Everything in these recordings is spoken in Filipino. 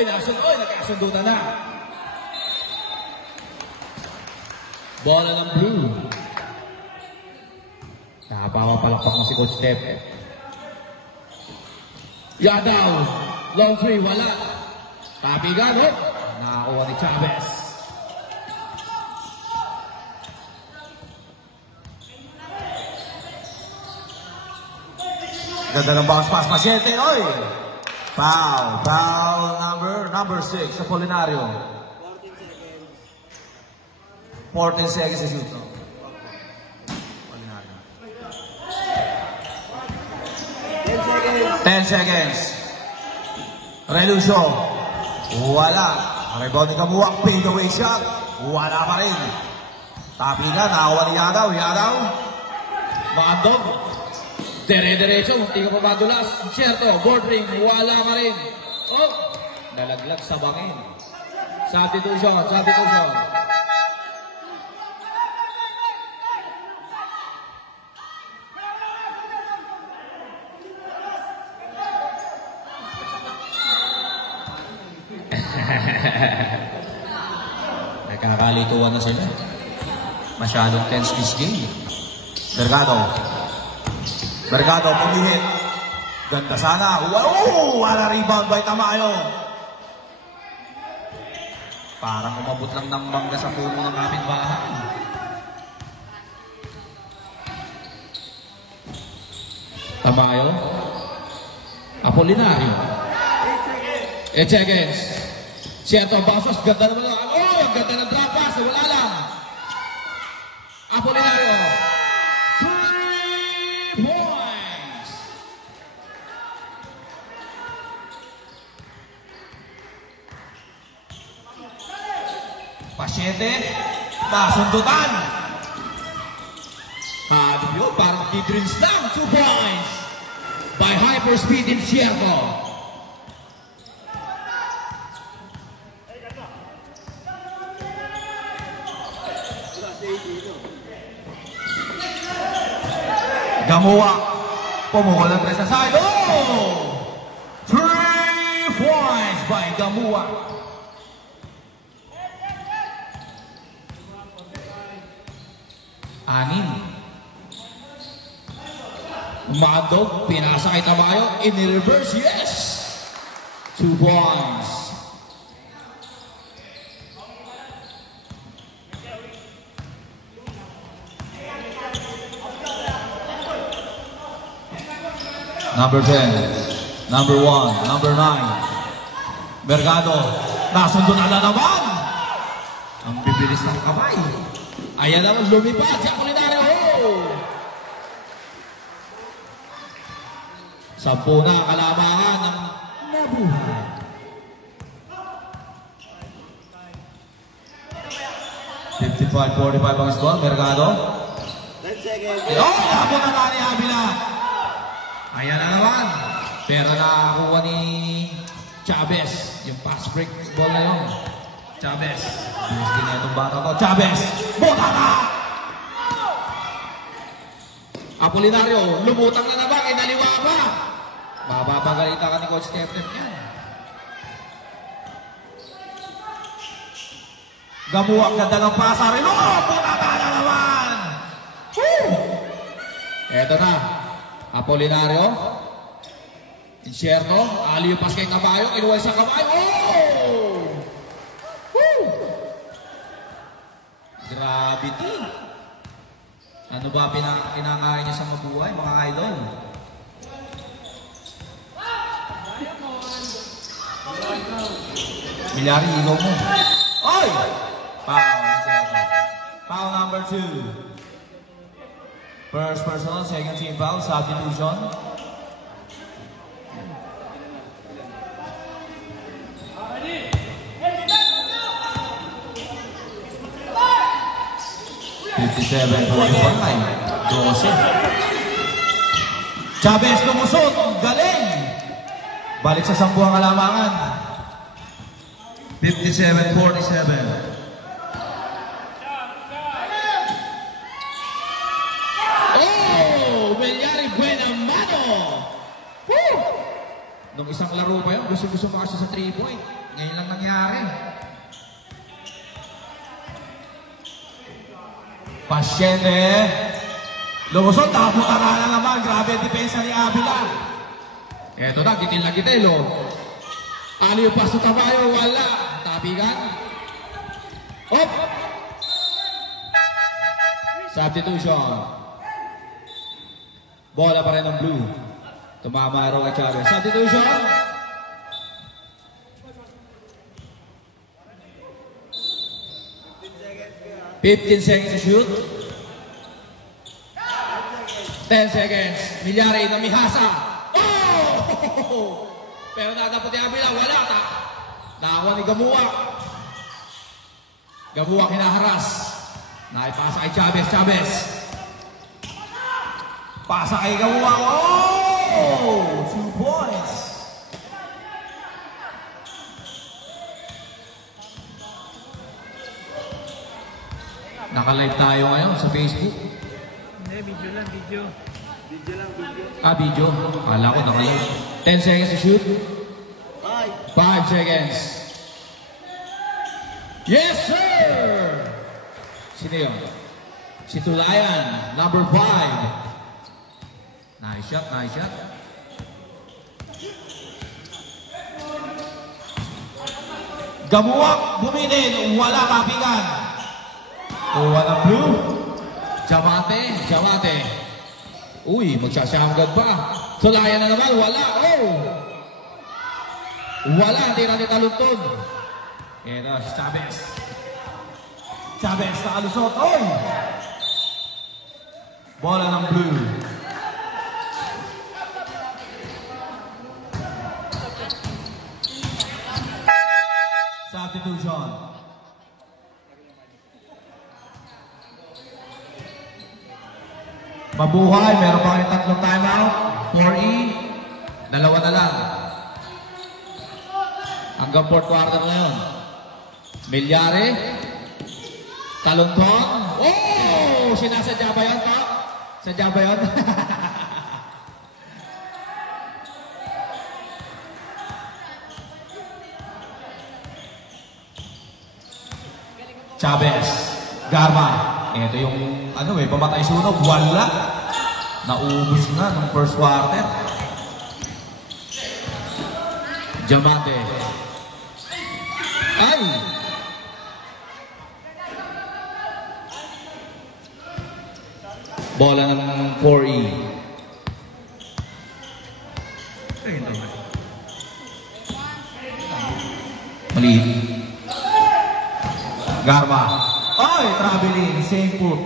Nagkasundo na. Bola ng blue. Napapalakpak mo si Coach Step. Yadaw. Long three, wala. Papigan, nakakuha ni Chavez. Ganda ng bounce pass. Machete, oy! Foul. Foul number 6 sa Polinario. 14 seconds sa shoot. Polinario. 10 seconds. Relucio. Wala. Rebound ni Gamuwak. Fade away shot. Wala pa rin. Tapigan. Nakakuha ni Yadaw. Yadaw. Maandog. Dire-diretso, hindi ka pa madulas. Cierto, board ring, wala ka rin. Oh, nalaglag sa bangin. Substitution. Nagkakalituan na sila. Masyadong tense this game. Mercado, pumihit. Ganda sana. Wala rebound by Tamayo. Parang umabot lang ng mangga sa puno ng aming bahay. Tamayo. Apolinario. 8 seconds. Cierto, Basos. Ganda naman lang. Ang ganda ng drop pass. Wala lang. Apolinario. Pasyente, masundutan. Yun, parang kidrins lang. 2 points by Hyperspeed in Seattle. Gamuwa, pumukol ng 3 sa side. 3 points by Gamuwa. Anin. Madog, pinasa kay Tamayo. In reverse, yes! 2 points. Number 10, number 1, number 9. Mercado, nasundo na naman. Ang bibilis ng kamay. Ayan naman lumipad si Apolinario. 10 na kalamangan ng nabuhay. $55-45 ang score. Mercado. 10 seconds. Labo na nga ni Avila. Ayan na naman. Pera na kuha ni Chavez. Yung pass break ball na yun. Chavez. Bilis din itong bata to. Chavez. Buta na! Apolinario, lumutang na naman. Inaliwa pa. Mapapagalita ka ni Coach Step-Step yan. Gamuwak, ganda ng pasa rin. Buta na naman! Eto na. Apolinario. Incierto. Ali yung pas kay Caballo. Inuwal sa Caballo. Gravity. Ano ba pinakain niya sa mabuhay, mga idol? Milyari, ilaw mo. Oy! Foul number 2. First personal, second team foul, substitution. Chavez lumusot, galing! Balik sa 10 ang kalamangan. 57-47. Nung isang laro pa yun, gusto makasya sa 3-point. Ngayon lang nangyari. Pasyente. Lumusot, tapos-tara na naman. Grabe ang depensa ni Avila. Eto na, gitil na gitil, oh. Aliyo pa sa tabayo, wala. Tabigan. Hop! Substitution. Bola pa rin ng blue. Tumama raw kay Chavez. Substitution. $15 seconds to shoot. 10 seconds. Milyari na mihasa. Oh! Pero nadapot yung Avila. Wala. Nakakuha ni Gamuwa. Gamuwa kinaharas. Naipasa kay Chavez. Chavez. Pasa kay Gamuwa. Oh! 2 points. Naka-live tayo ngayon sa Facebook. Hindi, video lang, video. Video lang, video. Ah, video. Kala ko naka-live. 10 seconds to shoot. 5 seconds. Yes, sir! Sino yun? Si Tulayan, number 5. Nice shot, nice shot. Gamuwa buminin. Wala kapigan. Kuha ng blue. Jamate. Uy, magsasamgad pa. Tulayan na naman, wala. Oh! Wala, tira ni Taluntog. Ito, si Chavez. Chavez nakalusot. Oy! Bola ng blue. Substitution. Mabuhay, meron pa kayong 3 timeout. 4E, 2 na lang. Hanggang 4th quarter na yun. Milyari. Talunton. Oh! Sinasadya ba yun, pa? Sadya ba yun? Chavez. Garma. Ito yung, pamatay sunog. Wala. Naubos na ng first quarter. Jamate. Ay! Bola ng 4E. Maliit. Garma. Oy, traveling. Same foot.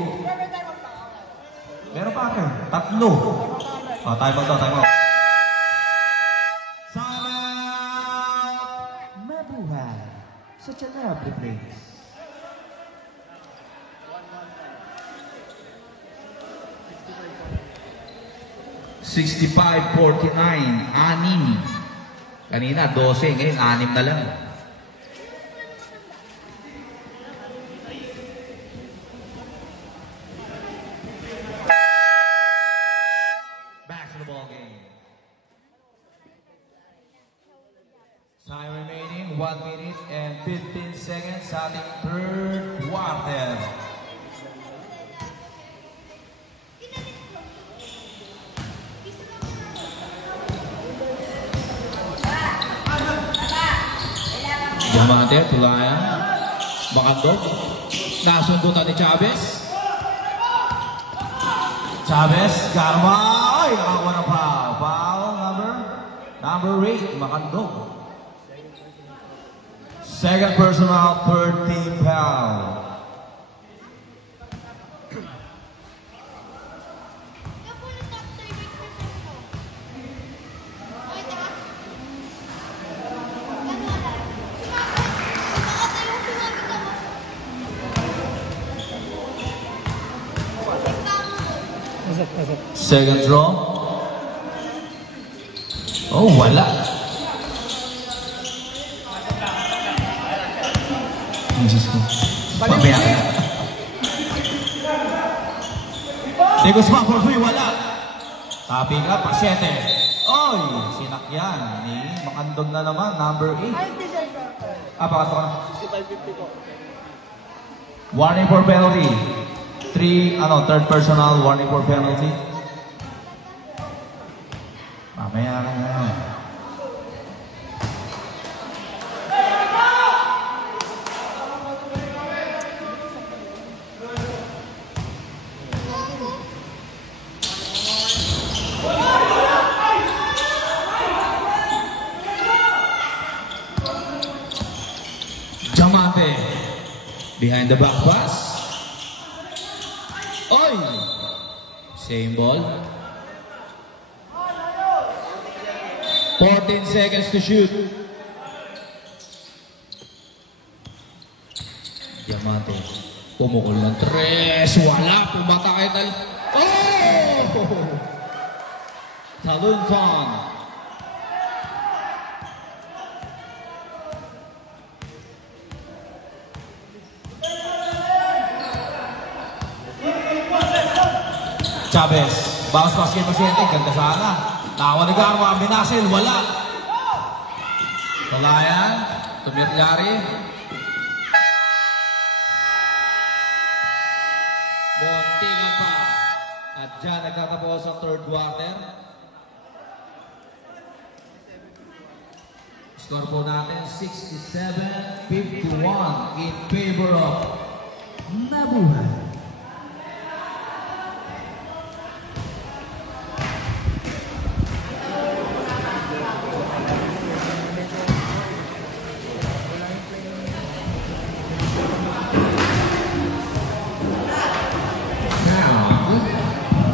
Meron pa ako. 3. Time out daw, time out. Sana mabuhay. Such a lovely place. $65-49. 6. Kanina 12, ngayon 6 na lang. Back to the ball game. Time remaining 1 minute and 15 seconds sa ating third quarter. Jamate, Tulayan, Makandog. Nasundutan ni Chavez. Chavez, Garma. Ay, nakakuha na foul. Foul number 8, Makandog. Second personal, third team foul. Second draw. Oh, wala. Diyos ko. Mamaya ka. Negos pa for free, wala. Tabi ka, pasyente. Oy, sinakyan ni Makandog na naman, number 8. Pakato ka na. 65-50 po. Warning for penalty. Third personal warning for penalty. Mamaya na nga. Diamante. Behind the back pass. Oy! Same ball. 14 seconds to shoot. Diamante. Pumukol ng 3. Wala. Pumatay tal. Oh! Talon Fong. Chavez, bounce pass kay Pasyente, ganda sana. Nakawaligan mga binasil, wala. Talayan, tumiryari. Bontingan pa. At dyan nagtatapos ang third quarter. Score po natin 67-51 in favor of Mabuhay.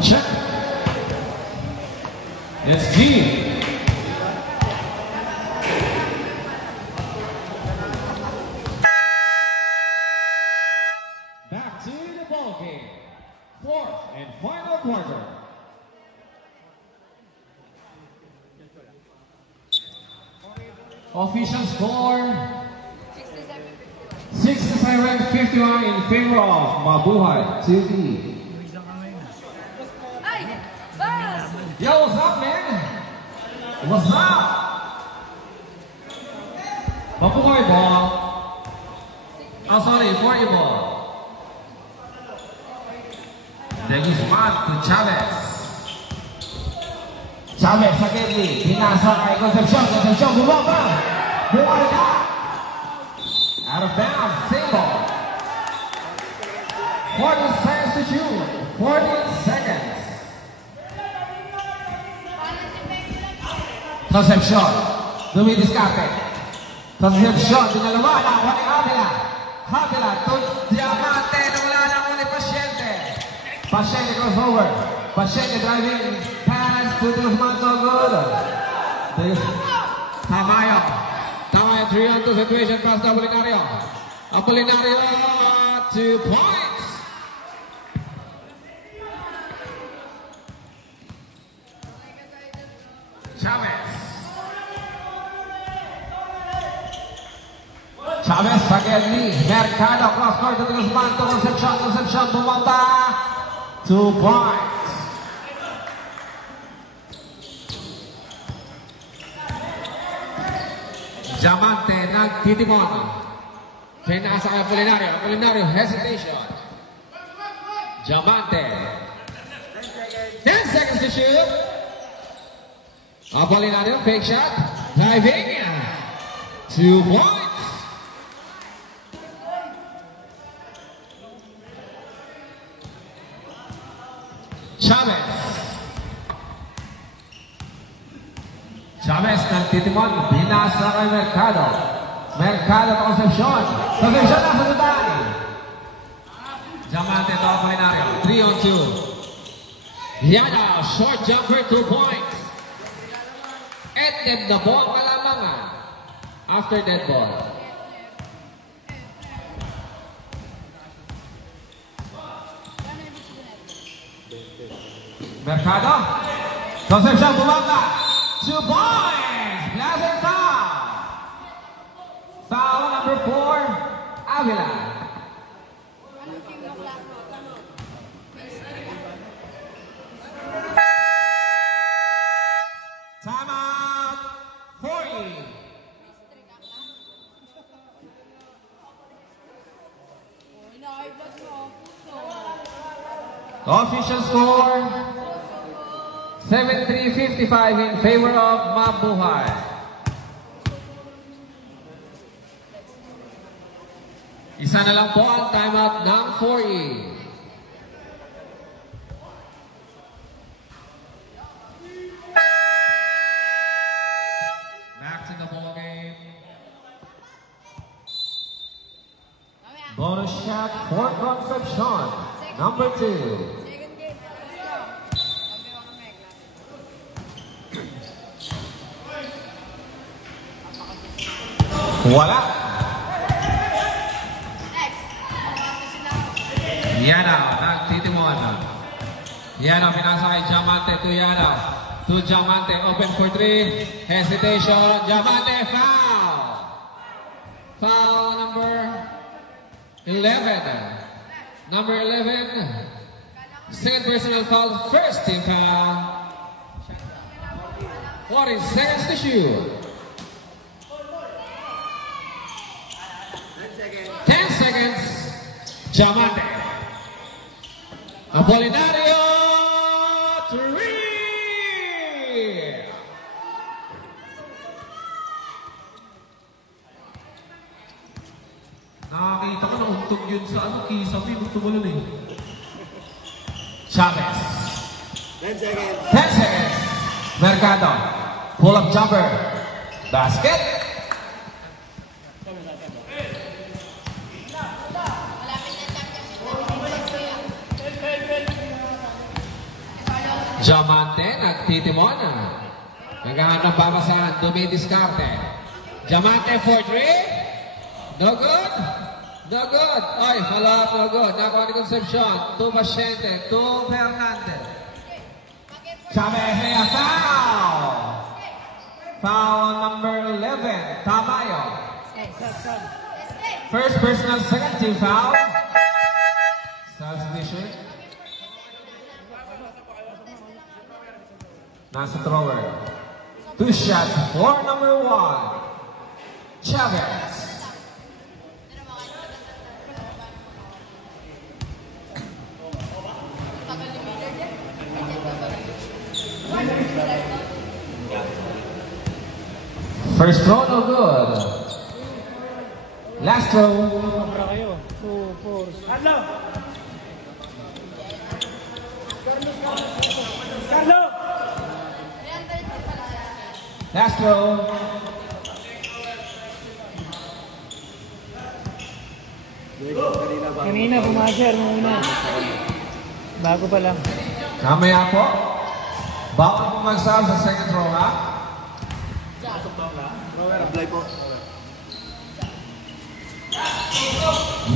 Check. It's G. Back to the ball game. Fourth and final quarter. Official score 67-51 in favor of Mabuhay 2D. Yo, what's up, man? What's up? Mabuhay ball. Oh, sorry, 40 ball. Then he's back to Chavez. Chavez sa Kedley, pinasa kay Concepcion bumaba. Buhay na. Out of bounds, single. 40 seconds to shoot. 40 seconds. Concepcion, dumidiskarte. Concepcion, dinalawa na, wala Avila. Avila, to Diamante, wala na ulit Pasyente. Pasyente crossover. Pasyente driving pass to Guzman, so good. Tamayo. Tamayo, 3-on-2 situation pass to Apolinario. Apolinario, 2 points. Chavez. Chavez sa Kedley. Mercado, cross court to Guzman, to Concepcion, bumonta. 2 points. Diamante nagtitimon. Pinasa kay Apolinario. Apolinario, hesitation. Diamante. 10 seconds to shoot. Apolinario, fake shot. Diving. 2 points. Chavez. Chavez nagtitimon, binasa kay Mercado. Mercado to Concepcion. Concepcion nasa sudan. Diamante to Apolinario. 3-on-2. Yada, short jumper, 2 points. At dead na ball ka lamang after that ball. Mercado. Concepcion bumangga. 2 points. Blazing foul. Foul number 4. Avila. Official score 73-55 in favor of Mabuhay. Isa na lang po ang timeout ng 4E. Back to the ball game. Bonus shot for Concepcion, number 2. Second game, let's go. Sabi mo kami, Wala. next. Yadaw, nagtitimon. Yadaw, pinasa kay Diamante to Yadaw. To Diamante, open for 3. Hesitation, Diamante, foul. Foul number 11. Number 11. Second personal foul, first team foul. 40 seconds to shoot. 10 seconds. Diamante. Apolinario, 3. Nakakita ko na untog yun sa kisame nung tumalun eh. Chavez. 10 seconds. 10 seconds. Mercado. Pull-up jumper. Basket. Diamante, nagtitimon. Naghahanap ng babasahan, dumidiskarte. Diamante for 3. No good. No good. Ay, follow up, no good. Nakuha ni Concepcion. 2 Pasyente, 2 Fernandez. Chavez may a foul. Foul number 11, Tamayo. First personal, second team foul. Substitution. Nasa thrower. 2 shots for number 1. Chavez. First throw, no good. Last throw. Para kayo. 2, 4. Carlo! Carlo! Last throw. Kanina pumasher nung una. Bago pa lang. Kamaya po. Bawal po mag-serve sa second throw, ha? Apply po.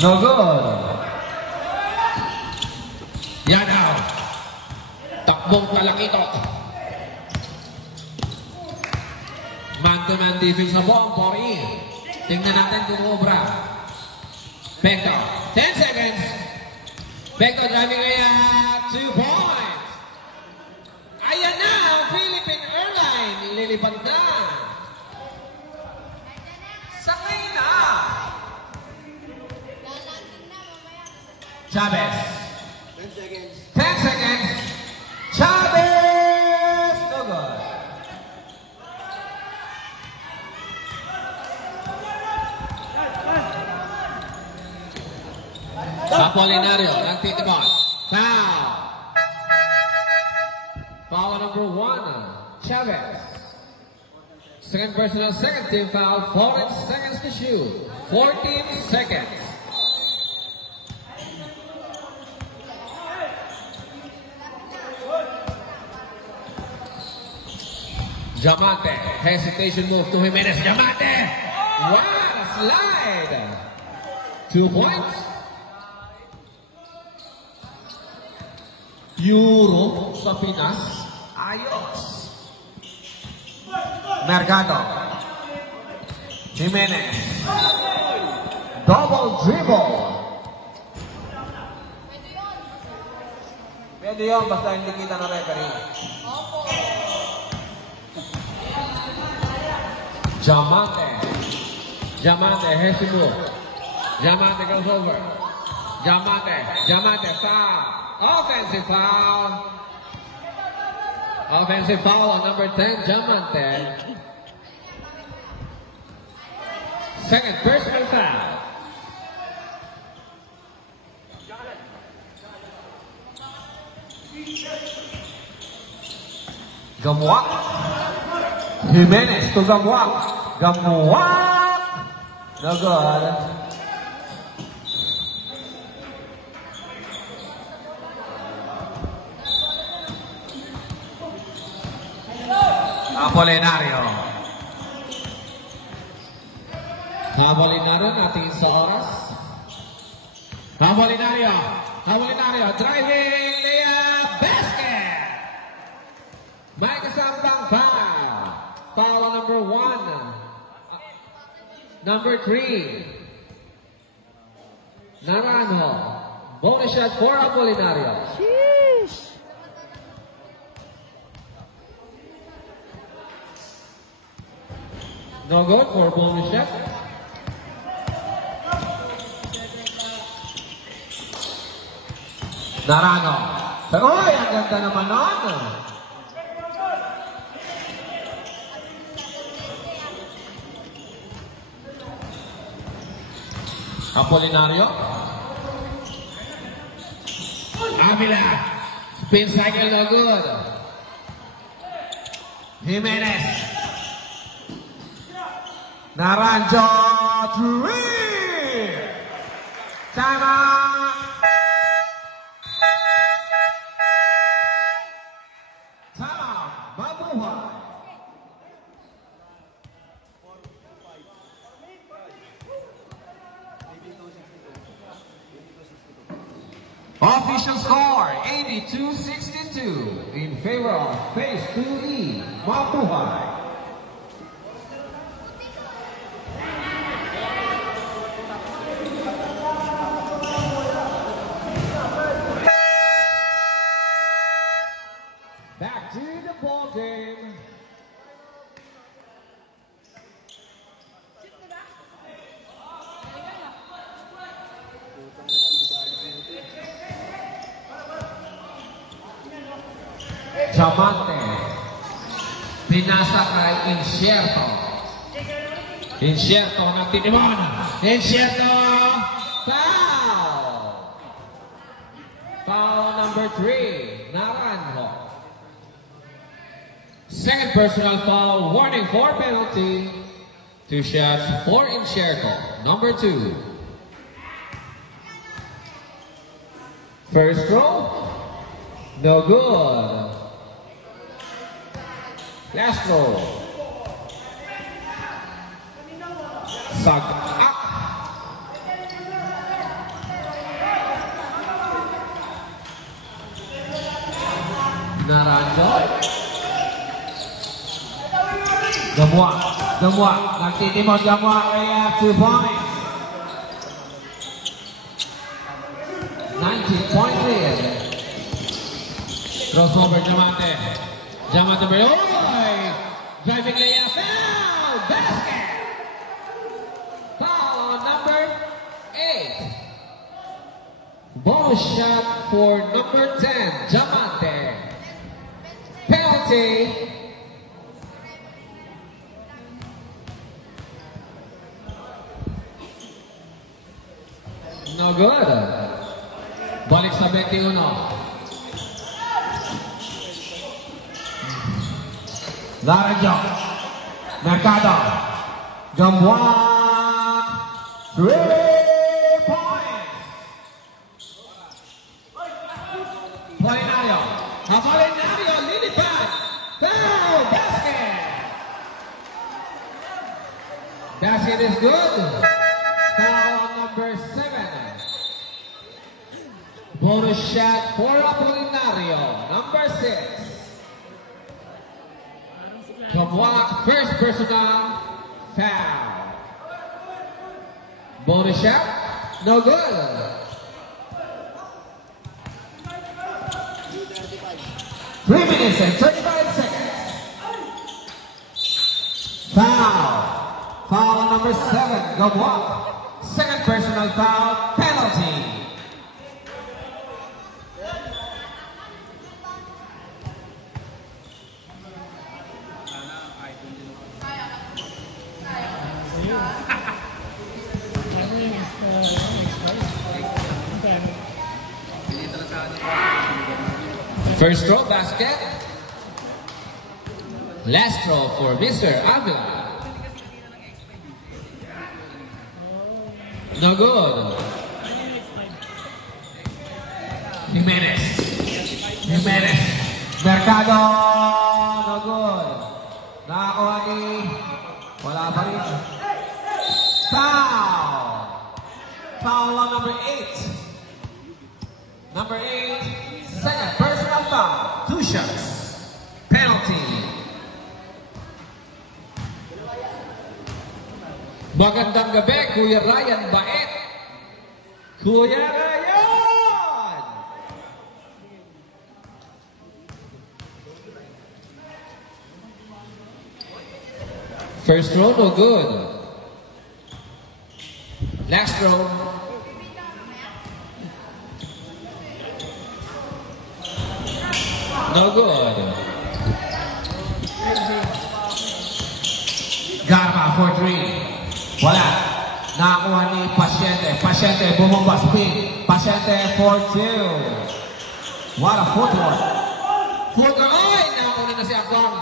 No good. Yadaw. Takbong talakitok. Man-to-man defense na po ang 4E. Tingnan natin kung umubra. Pekto. 10 seconds. Pekto driving layup. 2 points. Ayan na ang Philippine Airline. Lilipad na. Sakay na. Chavez. 10 seconds. 10 seconds. Chavez. No good. Apolinario, nagtitimon. Foul. Foul number 1, Chavez. Second personal, second team foul, 14 seconds to shoot. 14 seconds. Diamante, hesitation move to Jimenez. Diamante! Wow, slide! 2 points. Euro sa Pinas. Ayos. Mercado. Jimenez. Double dribble. Pwede yun, basta hindi kita na referee. Diamante. Diamante, Hesimu. Diamante goes over. Diamante, foul. Offensive foul. Offensive foul on number 10, Diamante. Second personal foul. Gamuak. Jimenez to Gamuak. Gamuak. No good. Apolinario. Apolinario natin sa oras. Apolinario. Apolinario driving layup basket. May kasambang foul. Foul number 1. Number 3. Naranjo. Bonus shot for Apolinario. Sheesh. No good for bonus shot. Naranjo. Pero ay, ang ganda naman nun. Apolinario. Avila. Spin cycle, no good. Jimenez. Naranjo. 3. Time out. Time out. Mabuhay. Official score, 82-62 in favor of Phase 2E, Mabuhay. Back to the ball game. Diamante. Pinasa kay Incierto. Incierto ng Tinimon. Incierto. Foul. Foul number 3. Naranjo. Second personal foul. Warning for penalty. 2 shots for Incierto. Number 2. First throw. No good. Last roll. Sagak. Naranjo. Gamuak. Gamuak. Nagtitimon Gamuak. They have 2 points. 19-point lead. Crossover Diamante. Diamante Beloy. Driving layup. Foul. Basket. Foul on number 8. Ball shot for number 10. Diamante. Penalty. No good. Balik sa 21. Naranjo. Mercado. Gamuak. 3 points. Apolinario. Apolinario. Lilipad. Foul. Basket. Basket is good. Foul number 7. Bonus shot for Apolinario. Number 6. Gamuak, first personal foul. Bonus shot, no good. 3 minutes and 35 seconds. Foul. Foul number 7, Gamuak. Second personal foul, penalty. First throw basket. Last throw for Mr. Avila. No good. Jimenez. Mercado. No good. Nakakuha ni... Wala pa rin. Foul. Foul on number 8. Number 8. Second personal foul. 2 shots. Penalty. Magandang gabi, Kuya Ryan Bait. Kuya Ryan! First throw, no good. Next throw. No good. Garma for 3. Wala. Nakakuha ni Pasyente. Pasyente, bumomba, spin. Pasyente for 2. What a footwork. Footwork. Ay! Nakakuha na si Akwang.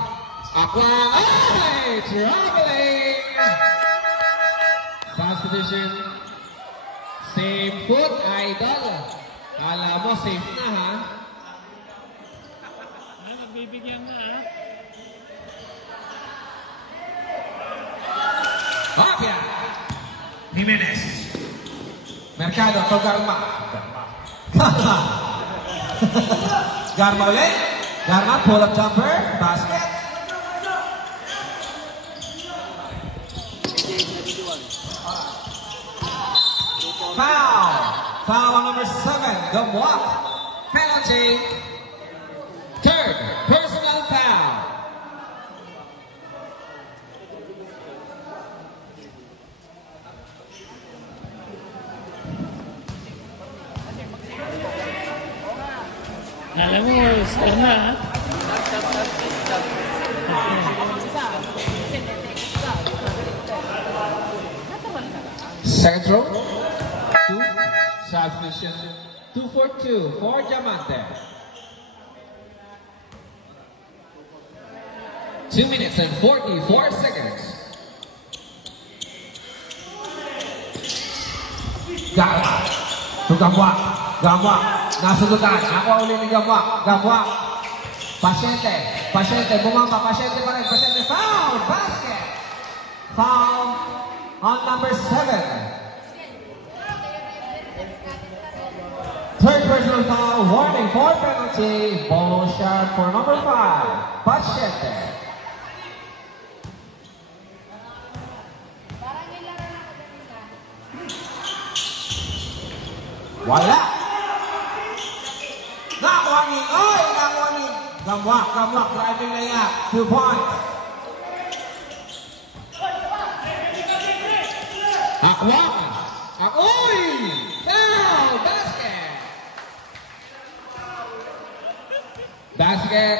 Akwang. Ay! Traveling! Fast position. Same foot, idol. Alam mo, safe na ha. Nagbibigyan na ha. Hapya. Jimenez. Mercado to Garma. Garma ulit. Garma, pull-up jumper. Basket. Foul. Foul on number 7. Gamwa. Penalty. Third, personal foul. Alam mo, score na ha. Second throw. 2. Submission. 2 for 2 for Diamante. 2 minutes and 44 seconds. Garma. To Gamwa. Gamwa. Nasugutan. Ako uli ni Gamwa. Gamwa. Pasyente. Pasyente. Bumamba. Pasyente pa rin. Pasyente. Foul. Basket. Foul on number 7. Third personal foul. Warning for penalty. Ball shot for number 5. Pasyente. Wala. Nakuha ni. Ay! Nakuha ni. Gamwa. Gamwa. Driving layup. 2 points. Akwang. Akoy! Foul! Basket! Basket.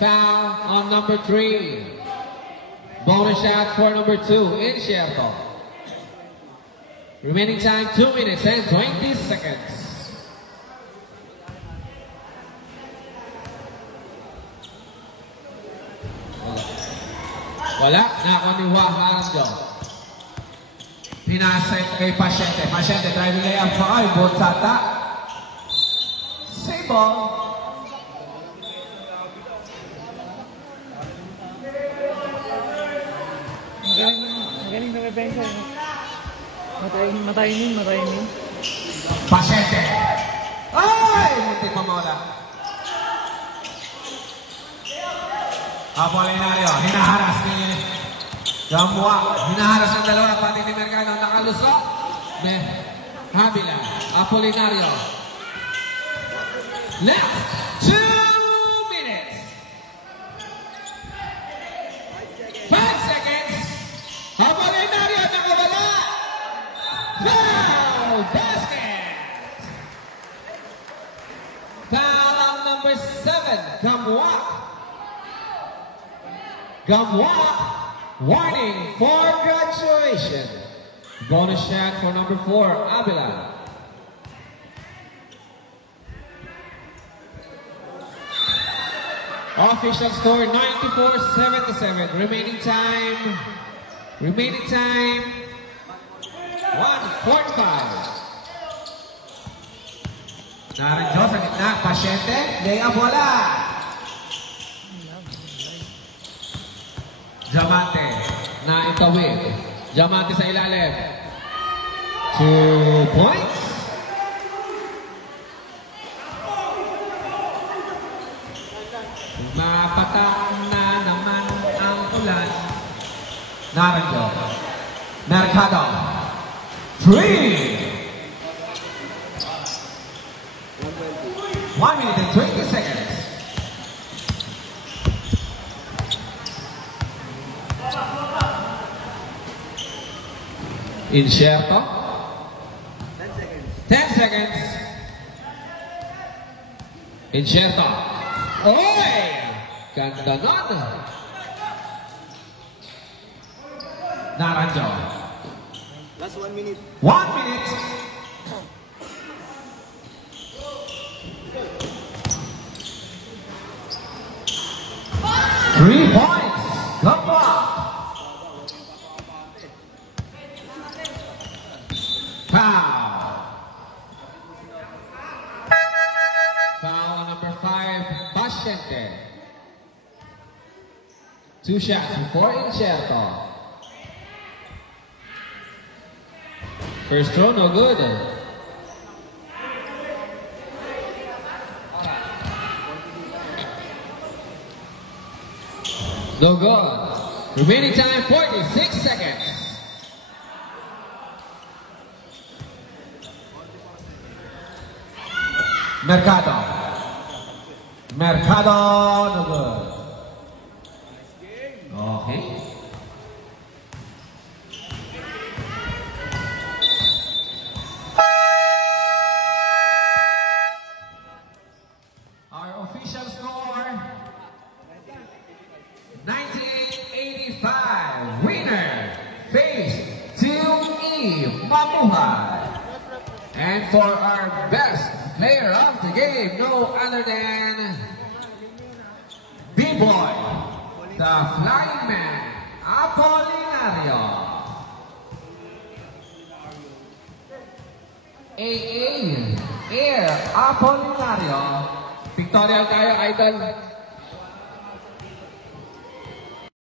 Foul on number 3. Bonus shot for number 2. Incierto. Remaining time 2 minutes and 20 seconds. Wala. Nakakuha ni Wahanjo. Pinasay kay Pasyente. Pasyente driving layup sa ay. Botsata. Save ball. Magaling na Rebecca. Matayin. Pasyente. Ay! Munti pa mawala. Apolinario. Hinaharas ni Gamwa. Hinaharas ng dalawa. Pati ni Mercado nakalusok. Avila. Apolinario. Last 2 minutes. 5 seconds. Apolinario nakawala. Foul! Basket! Foul on number 7. Gamwa. Gamwa Warning for graduation. Bonus shot for number 4, Avila. Official score 94-77. Remaining time 1:45. Naranjo sa gitna, pasyente, layup wala. Diamante na itawid. Diamante sa ilalim. 2 points. Mapatang na naman ang ulan. Naranjo. Mercado. 3. 1 minute and 20 seconds. Inserto. 10 seconds. Inserto. Oy! Ganda nun. Naranjo. Last 1 minute. 1 minute. Three points. Come on. Foul. Foul number 5, Pasyente. 2 shots before Inserto. First throw, no good. No good. Remaining time 46 seconds. Mercado. Mercado, no good. Okay. Our official score 98-85. Winner, Phase 2E Mamuhay. And for our best player of the game, no other than B-Boy, the Flying Man, Apolinario. AA, Air Apolinario. Pictorial tayo, idol.